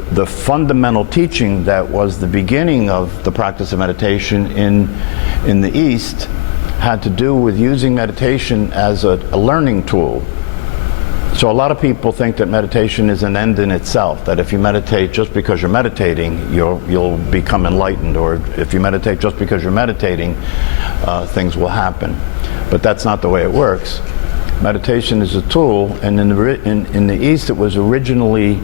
the fundamental teaching that was the beginning of the practice of meditation in the East had to do with using meditation as a learning tool. So a lot of people think that meditation is an end in itself, that if you meditate just because you're meditating, you'll become enlightened, or if you meditate just because you're meditating, things will happen. But that's not the way it works. Meditation is a tool, and in the East it was originally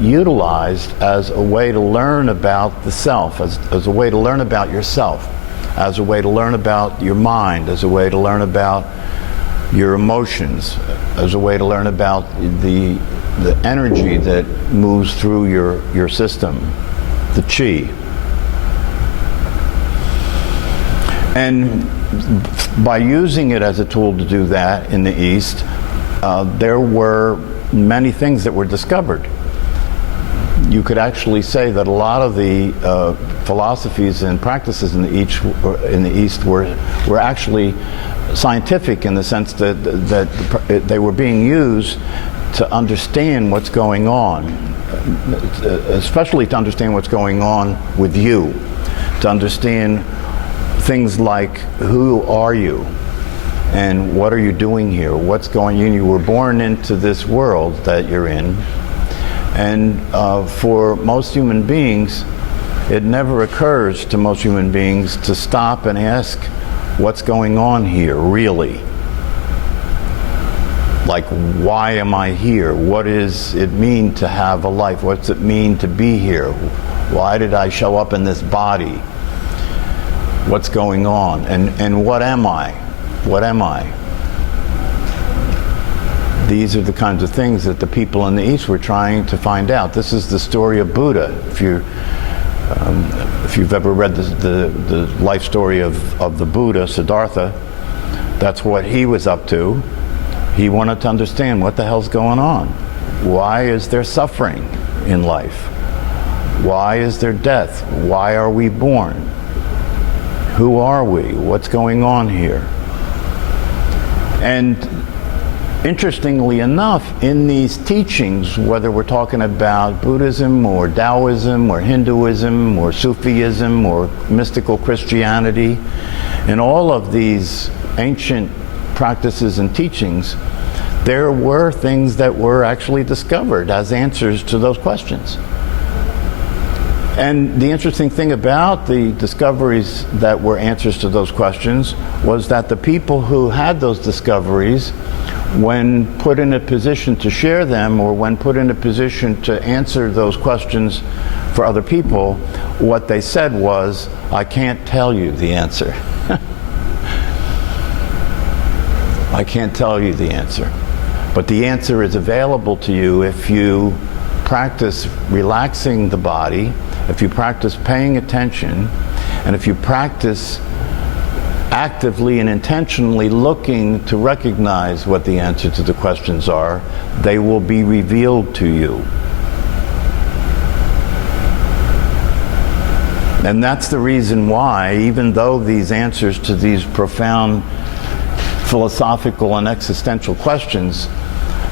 utilized as a way to learn about the self, as a way to learn about yourself, as a way to learn about your mind, as a way to learn about your emotions, as a way to learn about the energy that moves through your system, the chi. And by using it as a tool to do that in the East, there were many things that were discovered. You could actually say that a lot of the philosophies and practices in the East were actually scientific, in the sense that they were being used to understand what's going on, especially to understand what's going on with you, to understand things like, who are you and what are you doing here, what's going on. You were born into this world that you're in, and for most human beings, it never occurs to most human beings to stop and ask, what's going on here, really? Like, why am I here? What does it mean to have a life? What's it mean to be here? Why did I show up in this body? What's going on? And what am I? What am I? These are the kinds of things that the people in the East were trying to find out. This is the story of Buddha. If you've ever read the life story of the Buddha, Siddhartha, that's what he was up to. He wanted to understand what the hell's going on. Why is there suffering in life? Why is there death? Why are we born? Who are we? What's going on here? And interestingly enough, in these teachings, whether we're talking about Buddhism or Taoism or Hinduism or Sufism or mystical Christianity, in all of these ancient practices and teachings, there were things that were actually discovered as answers to those questions. And the interesting thing about the discoveries that were answers to those questions was that the people who had those discoveries, when put in a position to share them, or when put in a position to answer those questions for other people, what they said was, I can't tell you the answer. I can't tell you the answer. But the answer is available to you if you practice relaxing the body, if you practice paying attention, and if you practice actively and intentionally looking to recognize what the answer to the questions are. They will be revealed to you. And that's the reason why, even though these answers to these profound philosophical and existential questions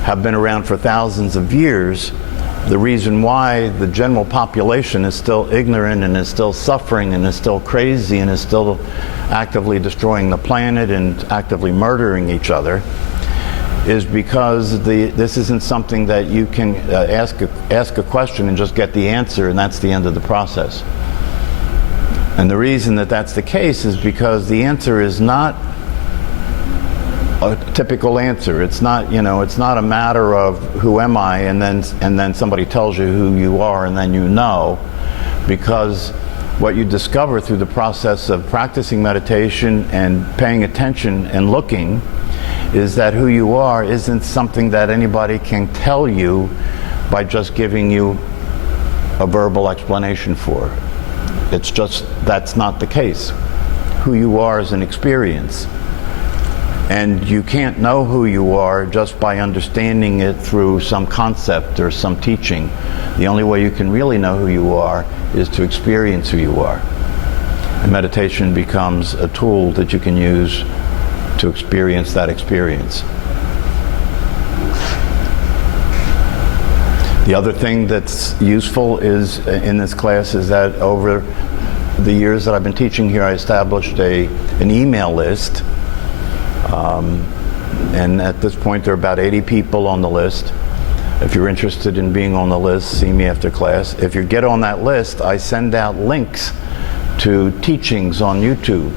have been around for thousands of years, the reason why the general population is still ignorant and is still suffering and is still crazy and is still actively destroying the planet and actively murdering each other is because this isn't something that you can ask a question and just get the answer and that's the end of the process. And the reason that that's the case is because the answer is not a typical answer. It's not, it's not a matter of who am I and then somebody tells you who you are and then you know, because what you discover through the process of practicing meditation and paying attention and looking is that who you are isn't something that anybody can tell you by just giving you a verbal explanation for. It's just, that's not the case. Who you are is an experience. And you can't know who you are just by understanding it through some concept or some teaching. The only way you can really know who you are is to experience who you are. And meditation becomes a tool that you can use to experience that experience. The other thing that's useful is in this class is that over the years that I've been teaching here, I established an email list. And at this point, there are about 80 people on the list. If you're interested in being on the list, see me after class. If you get on that list, I send out links to teachings on YouTube.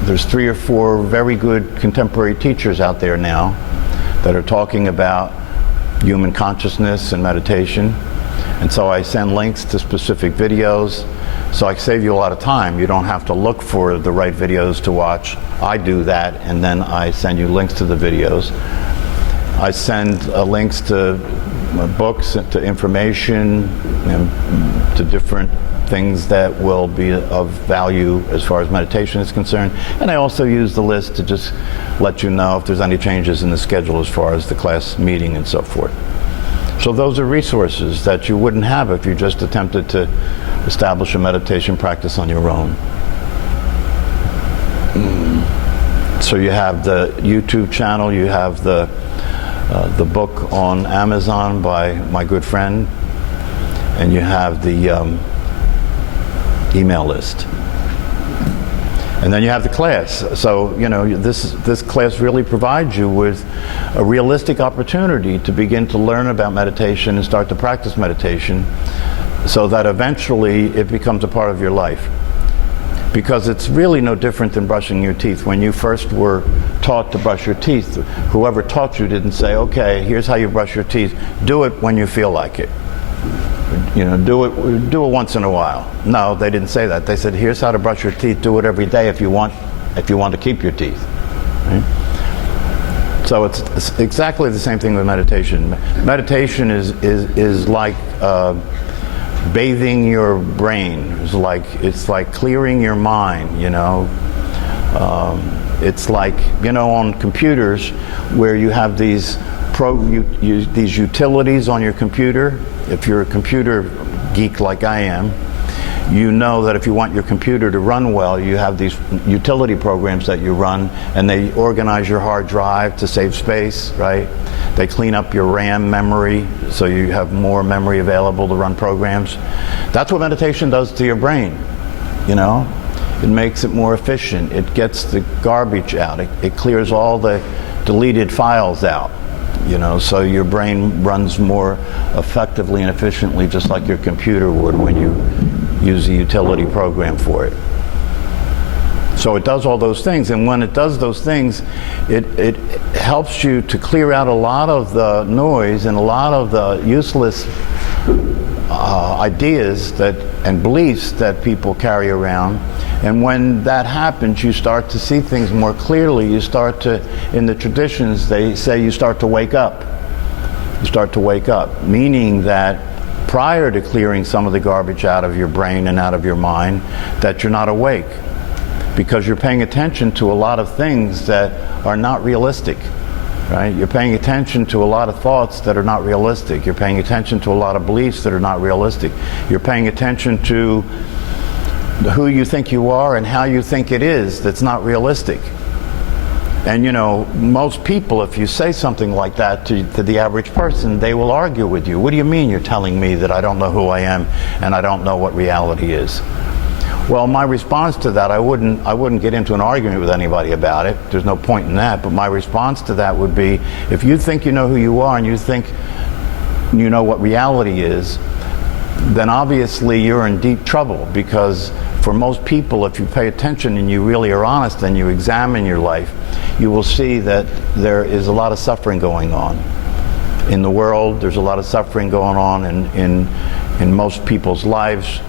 There's 3 or 4 very good contemporary teachers out there now that are talking about human consciousness and meditation. And so I send links to specific videos. So I save you a lot of time. You don't have to look for the right videos to watch. I do that, and then I send you links to the videos. I send links to books, to information, to different things that will be of value as far as meditation is concerned. And I also use the list to just let you know if there's any changes in the schedule as far as the class meeting and so forth. So those are resources that you wouldn't have if you just attempted to establish a meditation practice on your own. So you have the YouTube channel, you have the book on Amazon by my good friend, and you have the email list. And then you have the class. So, you know, this class really provides you with a realistic opportunity to begin to learn about meditation and start to practice meditation, so that eventually it becomes a part of your life. Because it's really no different than brushing your teeth. When you first were taught to brush your teeth, whoever taught you didn't say, okay, here's how you brush your teeth. Do it when you feel like it. You know, do it once in a while. No, they didn't say that. They said, here's how to brush your teeth. Do it every day if you want to keep your teeth. Right? So it's exactly the same thing with meditation. Meditation is like bathing your brain. It's like clearing your mind, you know. It's like, you know, on computers where you have these utilities on your computer. If you're a computer geek like I am, you know that if you want your computer to run well, you have these utility programs that you run, and they organize your hard drive to save space, right? They clean up your RAM memory so you have more memory available to run programs. That's what meditation does to your brain, you know? It makes it more efficient. It gets the garbage out. It clears all the deleted files out, you know, so your brain runs more effectively and efficiently, just like your computer would when you use a utility program for it. So it does all those things, and when it does those things, it helps you to clear out a lot of the noise and a lot of the useless ideas and beliefs that people carry around. And when that happens, you start to see things more clearly. You start to, in the traditions, they say you start to wake up. You start to wake up, meaning that prior to clearing some of the garbage out of your brain and out of your mind, that you're not awake, because you're paying attention to a lot of things that are not realistic, right? You're paying attention to a lot of thoughts that are not realistic. You're paying attention to a lot of beliefs that are not realistic. You're paying attention to who you think you are and how you think it is that's not realistic. And you know, most people, if you say something like that to the average person, they will argue with you. What do you mean you're telling me that I don't know who I am and I don't know what reality is? Well, my response to that, I wouldn't get into an argument with anybody about it. There's no point in that. But my response to that would be, if you think you know who you are and you think you know what reality is, then obviously you're in deep trouble, because for most people, if you pay attention and you really are honest and you examine your life, you will see that there is a lot of suffering going on in the world. There's a lot of suffering going on in most people's lives.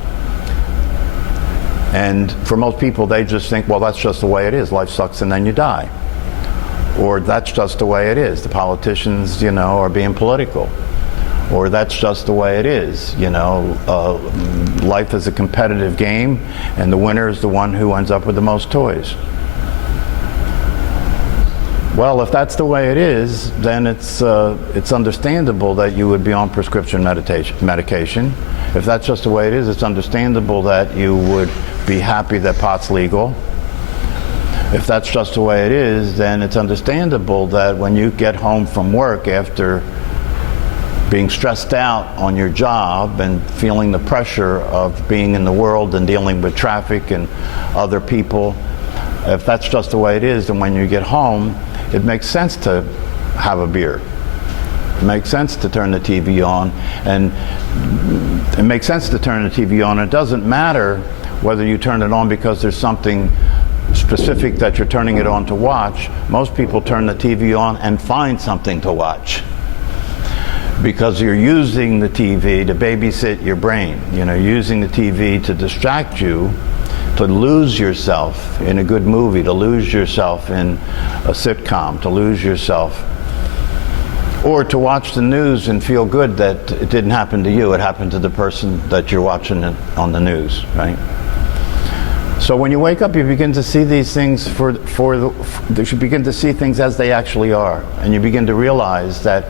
And for most people, they just think, well, that's just the way it is. Life sucks and then you die. Or that's just the way it is. The politicians, you know, are being political. Or that's just the way it is, you know. Life is a competitive game, and the winner is the one who ends up with the most toys. Well, if that's the way it is, then it's understandable that you would be on prescription medication. If that's just the way it is, it's understandable that you would be happy that pot's legal. If that's just the way it is, then it's understandable that when you get home from work after being stressed out on your job and feeling the pressure of being in the world and dealing with traffic and other people, if that's just the way it is, then when you get home, it makes sense to have a beer. It makes sense to turn the TV on, and it makes sense to turn the TV on. It doesn't matter whether you turn it on because there's something specific that you're turning it on to watch. Most people turn the TV on and find something to watch because you're using the TV to babysit your brain. You know, using the TV to distract you, to lose yourself in a good movie, to lose yourself in a sitcom, to lose yourself, or to watch the news and feel good that it didn't happen to you, it happened to the person that you're watching it on the news, right? So when you wake up, you begin to see these things you begin to see things as they actually are, and you begin to realize that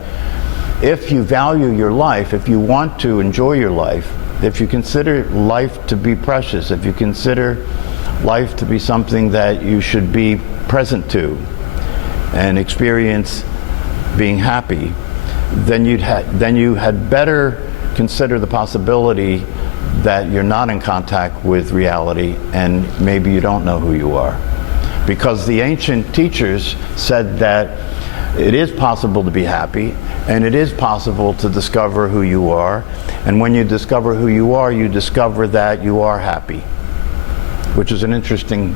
if you value your life, if you want to enjoy your life, if you consider life to be precious, if you consider life to be something that you should be present to and experience being happy, then you had better consider the possibility that you're not in contact with reality and maybe you don't know who you are. Because the ancient teachers said that it is possible to be happy and it is possible to discover who you are. And when you discover who you are, you discover that you are happy, which is an interesting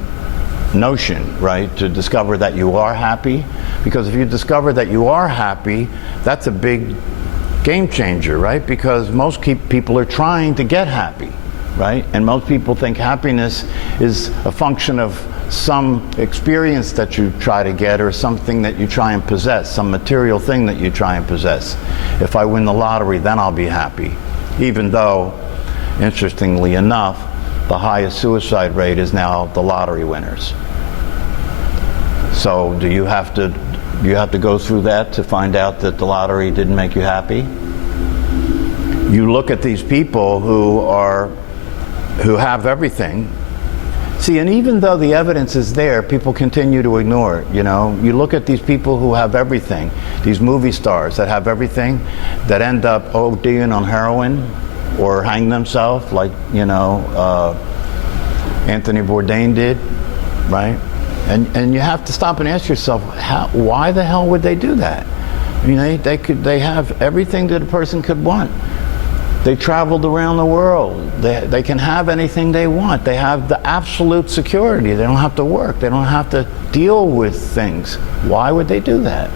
notion, right? To discover that you are happy. Because if you discover that you are happy, that's a big game changer, right? Because most people are trying to get happy, right? And most people think happiness is a function of some experience that you try to get or something that you try and possess, some material thing that you try and possess. If I win the lottery, then I'll be happy. Even though, interestingly enough, the highest suicide rate is now the lottery winners. So do you have to go through that to find out that the lottery didn't make you happy? You look at these people who have everything. See, and even though the evidence is there, people continue to ignore it, you know? You look at these people who have everything, these movie stars that have everything, that end up ODing on heroin or hang themselves like, you know, Anthony Bourdain did, right? And you have to stop and ask yourself, why the hell would they do that? I mean, they have everything that a person could want. They traveled around the world. They can have anything they want. They have the absolute security. They don't have to work. They don't have to deal with things. Why would they do that?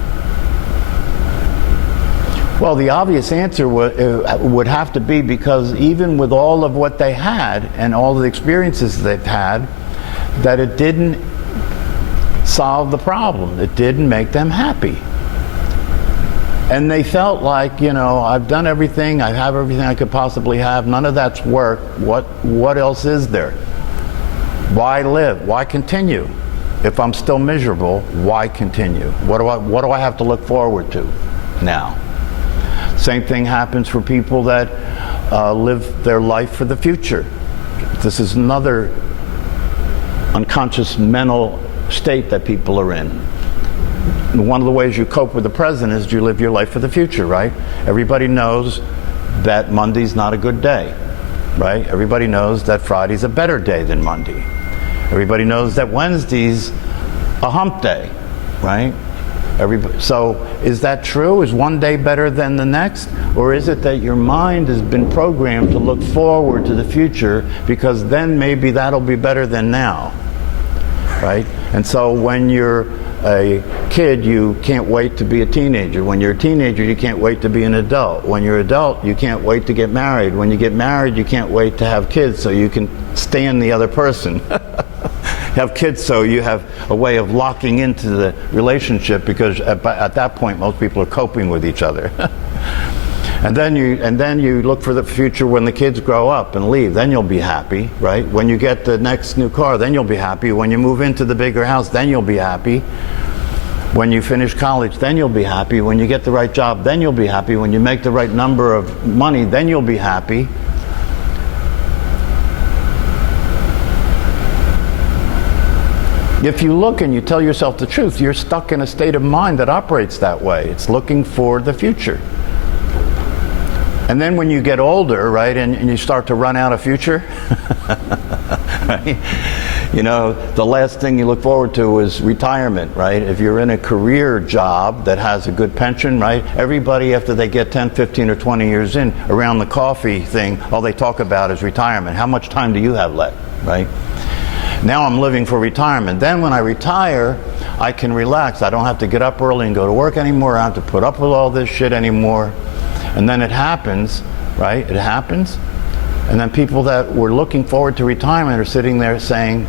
Well, the obvious answer would have to be because even with all of what they had and all of the experiences they've had, that it didn't solve the problem. It didn't make them happy. And they felt like, you know, I've done everything, I have everything I could possibly have, none of that's worked, what else is there? Why live? Why continue? If I'm still miserable, why continue? What do I have to look forward to now? Same thing happens for people that live their life for the future. This is another unconscious mental state that people are in. One of the ways you cope with the present is you live your life for the future, right? Everybody knows that Monday's not a good day, right? Everybody knows that Friday's a better day than Monday. Everybody knows that Wednesday's a hump day, right? So is that true? Is one day better than the next? Or is it that your mind has been programmed to look forward to the future because then maybe that'll be better than now, right? And so when you're a kid, you can't wait to be a teenager. When you're a teenager, you can't wait to be an adult. When you're an adult, you can't wait to get married. When you get married, you can't wait to have kids so you can stand the other person. Have kids so you have a way of locking into the relationship because at that point most people are coping with each other. And then you look for the future when the kids grow up and leave. Then you'll be happy, right? When you get the next new car, then you'll be happy. When you move into the bigger house, then you'll be happy. When you finish college, then you'll be happy. When you get the right job, then you'll be happy. When you make the right number of money, then you'll be happy. If you look and you tell yourself the truth, you're stuck in a state of mind that operates that way. It's looking for the future. And then when you get older, right, and you start to run out of future, right? You know, the last thing you look forward to is retirement, right? If you're in a career job that has a good pension, right? Everybody, after they get 10, 15, or 20 years in, around the coffee thing, all they talk about is retirement. How much time do you have left, right? Now I'm living for retirement. Then when I retire, I can relax. I don't have to get up early and go to work anymore. I don't have to put up with all this shit anymore. And then it happens, right? It happens. And then people that were looking forward to retirement are sitting there saying,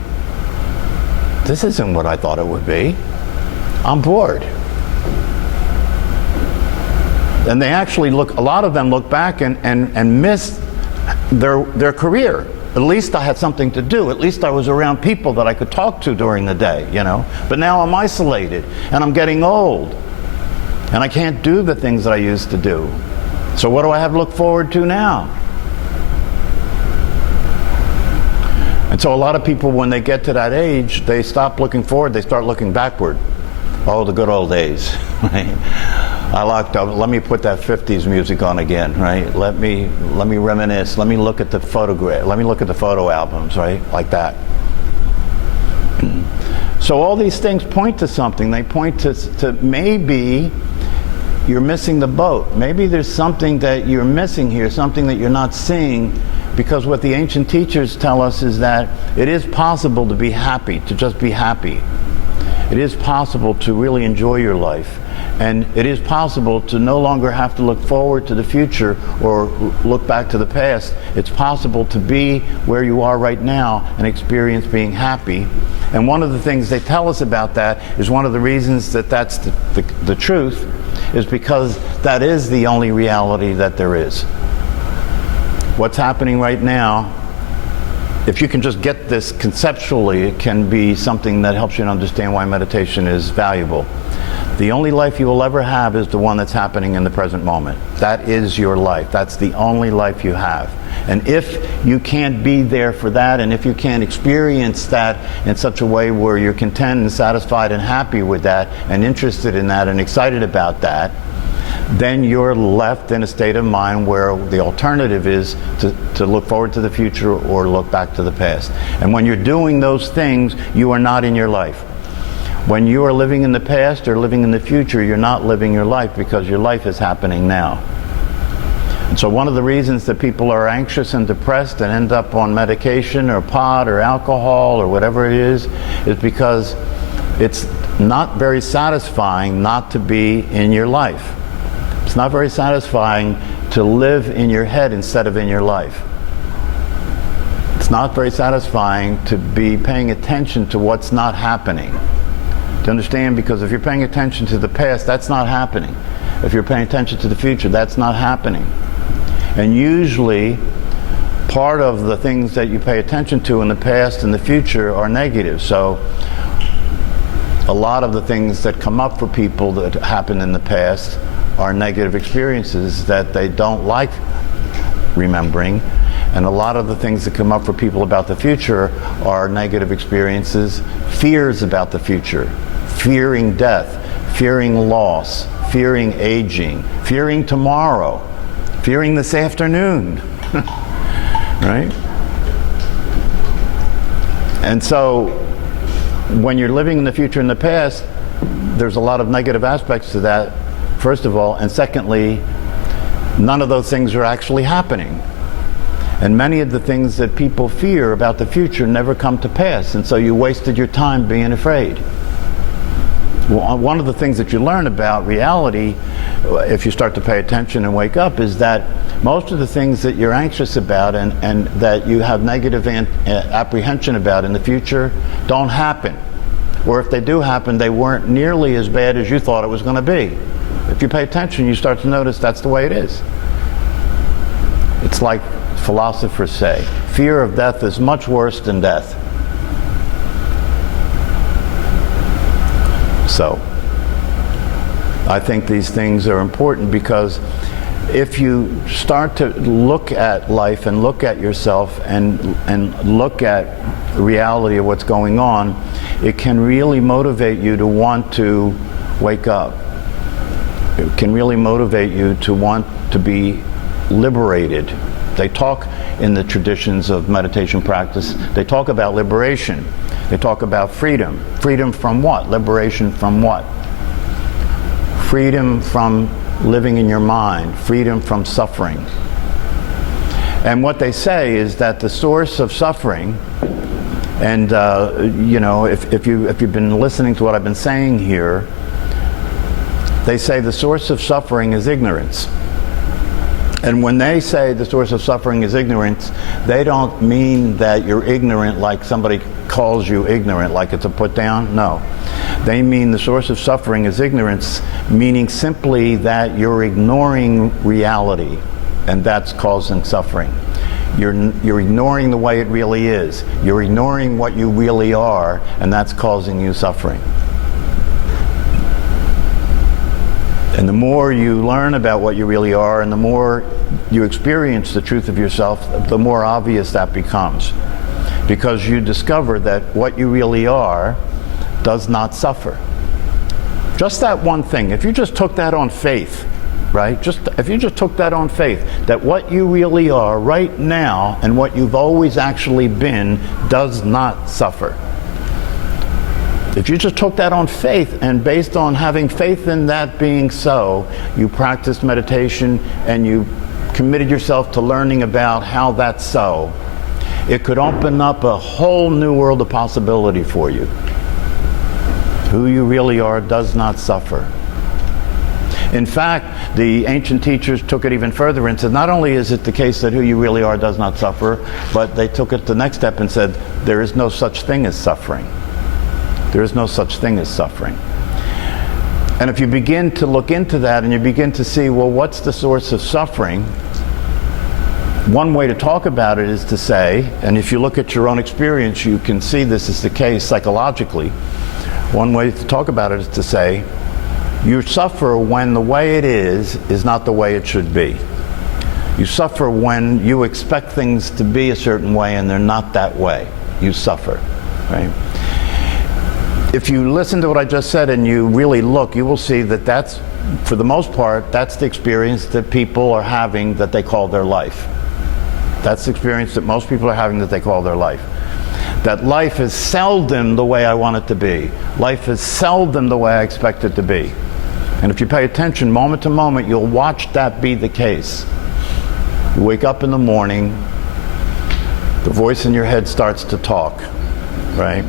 this isn't what I thought it would be. I'm bored. And they actually look, a lot of them look back and miss their career. At least I had something to do. At least I was around people that I could talk to during the day, you know. But now I'm isolated and I'm getting old. And I can't do the things that I used to do. So what do I have to look forward to now? And so a lot of people, when they get to that age, they stop looking forward, they start looking backward. Oh, the good old days, right? Let me put that 50s music on again, right? Let me reminisce, let me look at the photograph, let me look at the photo albums, right? Like that. So all these things point to something. They point to maybe you're missing the boat. Maybe there's something that you're missing here, something that you're not seeing, because what the ancient teachers tell us is that it is possible to be happy, to just be happy. It is possible to really enjoy your life. And it is possible to no longer have to look forward to the future or look back to the past. It's possible to be where you are right now and experience being happy. And one of the things they tell us about that is one of the reasons that that's the truth is because that is the only reality that there is. What's happening right now, if you can just get this conceptually, it can be something that helps you to understand why meditation is valuable. The only life you will ever have is the one that's happening in the present moment. That is your life. That's the only life you have. And if you can't be there for that, and if you can't experience that in such a way where you're content and satisfied and happy with that, and interested in that and excited about that, then you're left in a state of mind where the alternative is to look forward to the future or look back to the past. And when you're doing those things, you are not in your life. When you are living in the past or living in the future, you're not living your life because your life is happening now. And so one of the reasons that people are anxious and depressed and end up on medication or pot or alcohol or whatever it is because it's not very satisfying not to be in your life. It's not very satisfying to live in your head instead of in your life. It's not very satisfying to be paying attention to what's not happening. To understand, because if you're paying attention to the past, that's not happening. If you're paying attention to the future, that's not happening. And usually, part of the things that you pay attention to in the past and the future are negative. So, a lot of the things that come up for people that happened in the past are negative experiences that they don't like remembering. And a lot of the things that come up for people about the future are negative experiences, fears about the future, fearing death, fearing loss, fearing aging, fearing tomorrow, fearing this afternoon, right? And so when you're living in the future and the past, there's a lot of negative aspects to that, first of all, and secondly, none of those things are actually happening. And many of the things that people fear about the future never come to pass, and so you wasted your time being afraid. Well, one of the things that you learn about reality, if you start to pay attention and wake up, is that most of the things that you're anxious about and that you have negative apprehension about in the future don't happen. Or if they do happen, they weren't nearly as bad as you thought it was going to be. If you pay attention, you start to notice that's the way it is. It's like philosophers say, fear of death is much worse than death. So, I think these things are important because if you start to look at life and look at yourself and look at the reality of what's going on, it can really motivate you to want to wake up. It can really motivate you to want to be liberated. They talk in the traditions of meditation practice, they talk about liberation. They talk about freedom. Freedom from what? Liberation from what? Freedom from living in your mind. Freedom from suffering. And what they say is that the source of suffering, and you know, if you've been listening to what I've been saying here, they say the source of suffering is ignorance. And when they say the source of suffering is ignorance, they don't mean that you're ignorant like somebody calls you ignorant, like it's a put down. No. They mean the source of suffering is ignorance, meaning simply that you're ignoring reality, and that's causing suffering. You're ignoring the way it really is. You're ignoring what you really are, and that's causing you suffering. And the more you learn about what you really are, and the more you experience the truth of yourself, the more obvious that becomes. Because you discover that what you really are does not suffer. Just that one thing, if you just took that on faith, right? If you just took that on faith, that what you really are right now and what you've always actually been does not suffer. If you just took that on faith, and based on having faith in that being so, you practiced meditation and you committed yourself to learning about how that's so, it could open up a whole new world of possibility for you. Who you really are does not suffer. In fact, the ancient teachers took it even further and said, not only is it the case that who you really are does not suffer, but they took it the next step and said, there is no such thing as suffering. There is no such thing as suffering. And if you begin to look into that and you begin to see, well, what's the source of suffering? One way to talk about it is to say, and if you look at your own experience, you can see this is the case psychologically. One way to talk about it is to say, you suffer when the way it is not the way it should be. You suffer when you expect things to be a certain way and they're not that way. You suffer, right? If you listen to what I just said and you really look, you will see that that's, for the most part, that's the experience that people are having that they call their life. That's the experience that most people are having that they call their life. That life is seldom the way I want it to be. Life is seldom the way I expect it to be. And if you pay attention moment to moment, you'll watch that be the case. You wake up in the morning, the voice in your head starts to talk, right?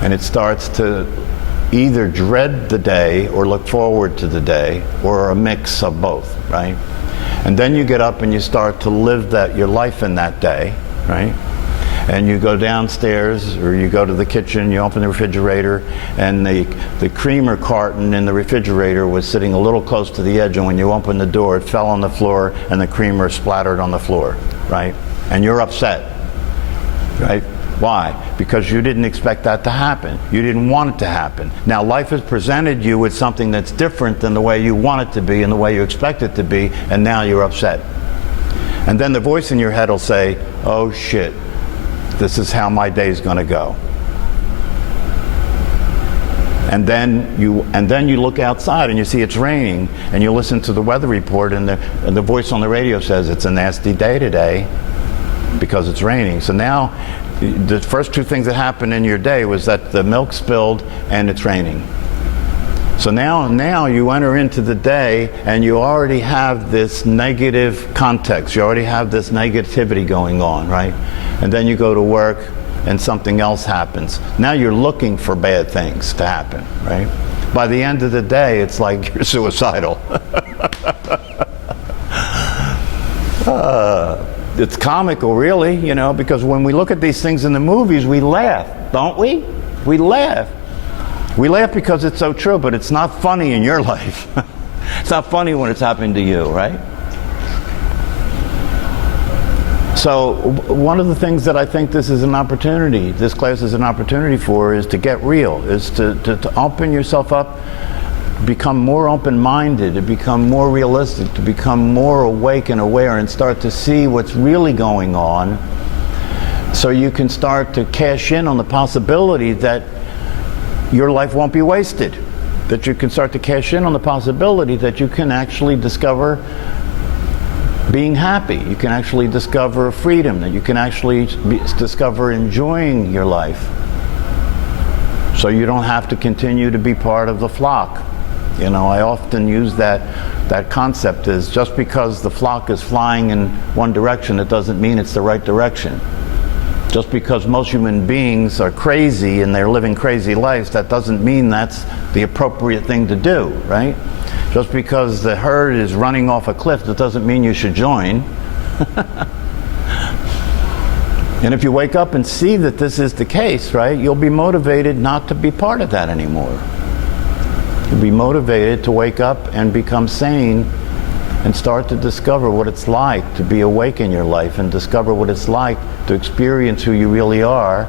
And it starts to either dread the day or look forward to the day, or a mix of both, right? And then you get up and you start to live your life in that day, right? And you go downstairs, or you go to the kitchen, you open the refrigerator, and the creamer carton in the refrigerator was sitting a little close to the edge, and when you opened the door, it fell on the floor and the creamer splattered on the floor, right? And you're upset, right? Why? Because you didn't expect that to happen. You didn't want it to happen. Now life has presented you with something that's different than the way you want it to be and the way you expect it to be, and now you're upset. And then the voice in your head will say, oh shit, this is how my day's gonna go. And then you look outside and you see it's raining, and you listen to the weather report, and the voice on the radio says it's a nasty day today because it's raining. So now the first two things that happened in your day was that the milk spilled and it's raining. So now you enter into the day and you already have this negative context. You already have this negativity going on, right? And then you go to work and something else happens. Now you're looking for bad things to happen, right? By the end of the day, it's like you're suicidal. It's comical, really, you know, because when we look at these things in the movies, we laugh, don't we? We laugh. We laugh because it's so true, but it's not funny in your life. It's not funny when it's happening to you, right? So one of the things that I think this class is an opportunity for, is to get real, is to open yourself up, become more open-minded, to become more realistic, to become more awake and aware, and start to see what's really going on, so you can start to cash in on the possibility that your life won't be wasted, that you can start to cash in on the possibility that you can actually discover being happy. You can actually discover freedom, that you can actually discover enjoying your life. So you don't have to continue to be part of the flock. You know, I often use that concept is just because the flock is flying in one direction, it doesn't mean it's the right direction. Just because most human beings are crazy and they're living crazy lives, that doesn't mean that's the appropriate thing to do, right? Just because the herd is running off a cliff, that doesn't mean you should join. And if you wake up and see that this is the case, right, you'll be motivated not to be part of that anymore. You'll be motivated to wake up and become sane and start to discover what it's like to be awake in your life, and discover what it's like to experience who you really are,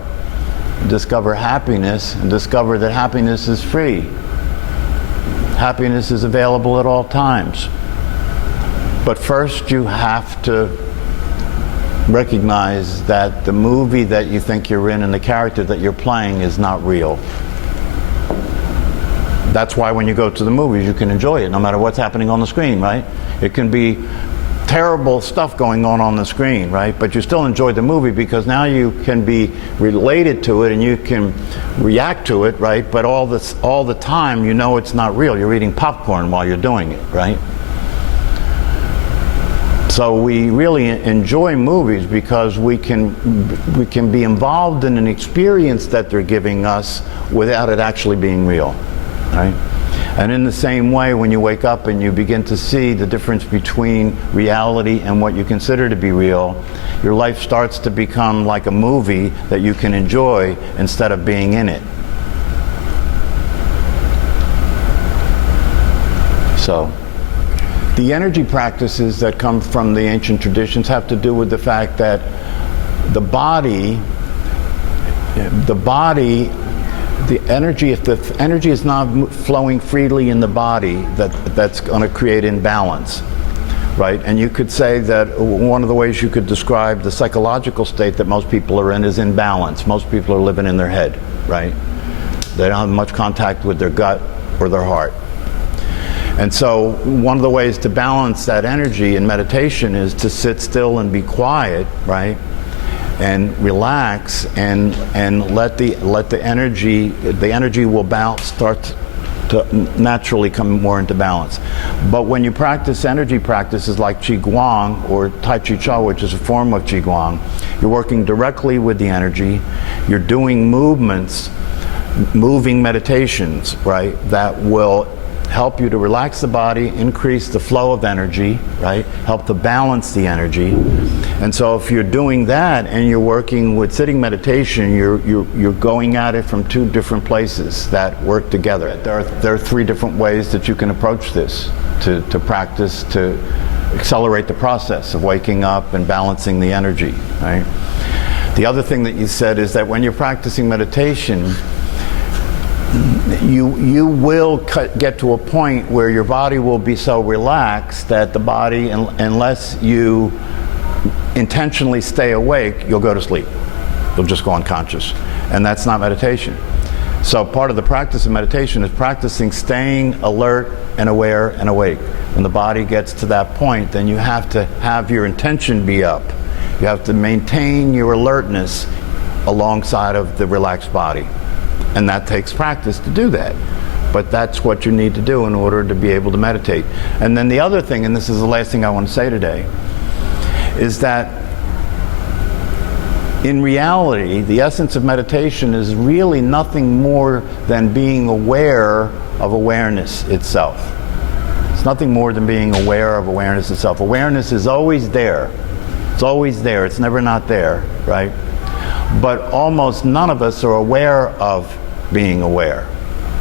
discover happiness, and discover that happiness is free. Happiness is available at all times. But first you have to recognize that the movie that you think you're in and the character that you're playing is not real. That's why when you go to the movies, you can enjoy it no matter what's happening on the screen, right? It can be terrible stuff going on the screen, right? But you still enjoy the movie because now you can be related to it and you can react to it, right? But all the time, you know it's not real. You're eating popcorn while you're doing it, right? So we really enjoy movies because we can be involved in an experience that they're giving us without it actually being real, right? And in the same way, when you wake up and you begin to see the difference between reality and what you consider to be real, your life starts to become like a movie that you can enjoy instead of being in it. So, the energy practices that come from the ancient traditions have to do with the fact that the body, the energy, if the energy is not flowing freely in the body, that's going to create imbalance, right? And you could say that one of the ways you could describe the psychological state that most people are in is imbalance. Most people are living in their head, right? They don't have much contact with their gut or their heart. And so one of the ways to balance that energy in meditation is to sit still and be quiet, right? And relax and let the energy will start to naturally come more into balance. But when you practice energy practices like Qigong or Tai Chi Chuan, which is a form of Qigong, you're working directly with the energy. You're doing moving meditations, right, that will help you to relax the body, increase the flow of energy, right? Help to balance the energy. And so if you're doing that and you're working with sitting meditation, you're going at it from two different places that work together. There are three different ways that you can approach this to practice, to accelerate the process of waking up and balancing the energy, right? The other thing that you said is that when you're practicing meditation, you will get to a point where your body will be so relaxed that the body, unless you intentionally stay awake, you'll go to sleep. You'll just go unconscious. And that's not meditation. So part of the practice of meditation is practicing staying alert and aware and awake. When the body gets to that point, then you have to have your intention be up. You have to maintain your alertness alongside of the relaxed body. And that takes practice to do that. But that's what you need to do in order to be able to meditate. And then the other thing, and this is the last thing I want to say today, is that in reality, the essence of meditation is really nothing more than being aware of awareness itself. It's nothing more than being aware of awareness itself. Awareness is always there. It's always there. It's never not there, right? But almost none of us are aware of being aware.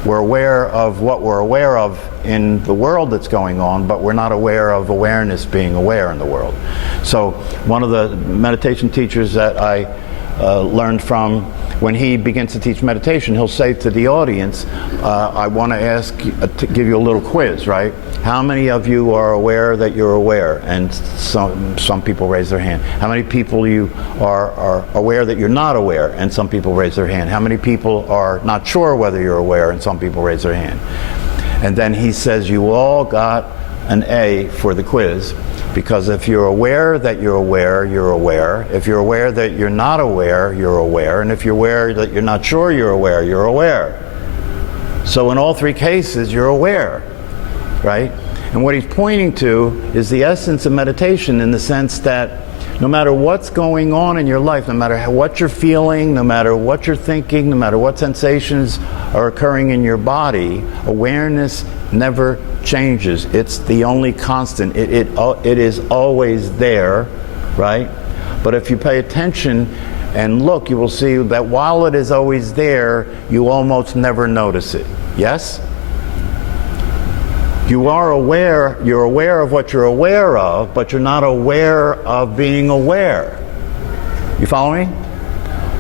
We're aware of what we're aware of in the world that's going on, but we're not aware of awareness being aware in the world. So one of the meditation teachers that I learned from, when he begins to teach meditation, he'll say to the audience, I want to ask, to give you a little quiz, right? How many of you are aware that you're aware? And some people raise their hand. How many people you are aware that you're not aware? And some people raise their hand. How many people are not sure whether you're aware? And some people raise their hand. And then he says, you all got an A for the quiz Because if you're aware that you're aware, you're aware. If you're aware that you're not aware, you're aware. And if you're aware that you're not sure you're aware, you're aware. So in all three cases, you're aware, right? And what he's pointing to is the essence of meditation, in the sense that no matter what's going on in your life, no matter what you're feeling, no matter what you're thinking, no matter what sensations are occurring in your body, awareness never changes. It's the only constant. It is always there, right? But if you pay attention and look, you will see that while it is always there, you almost never notice it. Yes? You are aware, you're aware of what you're aware of, but you're not aware of being aware. You follow me?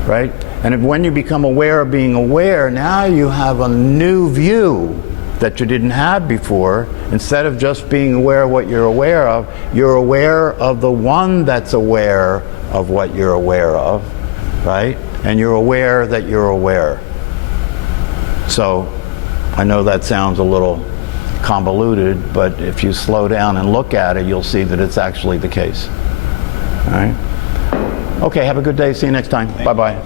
Right? And when you become aware of being aware, now you have a new view that you didn't have before. Instead of just being aware of what you're aware of, you're aware of the one that's aware of what you're aware of, right? And you're aware that you're aware. So, I know that sounds a little convoluted, but if you slow down and look at it, you'll see that it's actually the case. All right? Okay, have a good day. See you next time. Bye-bye.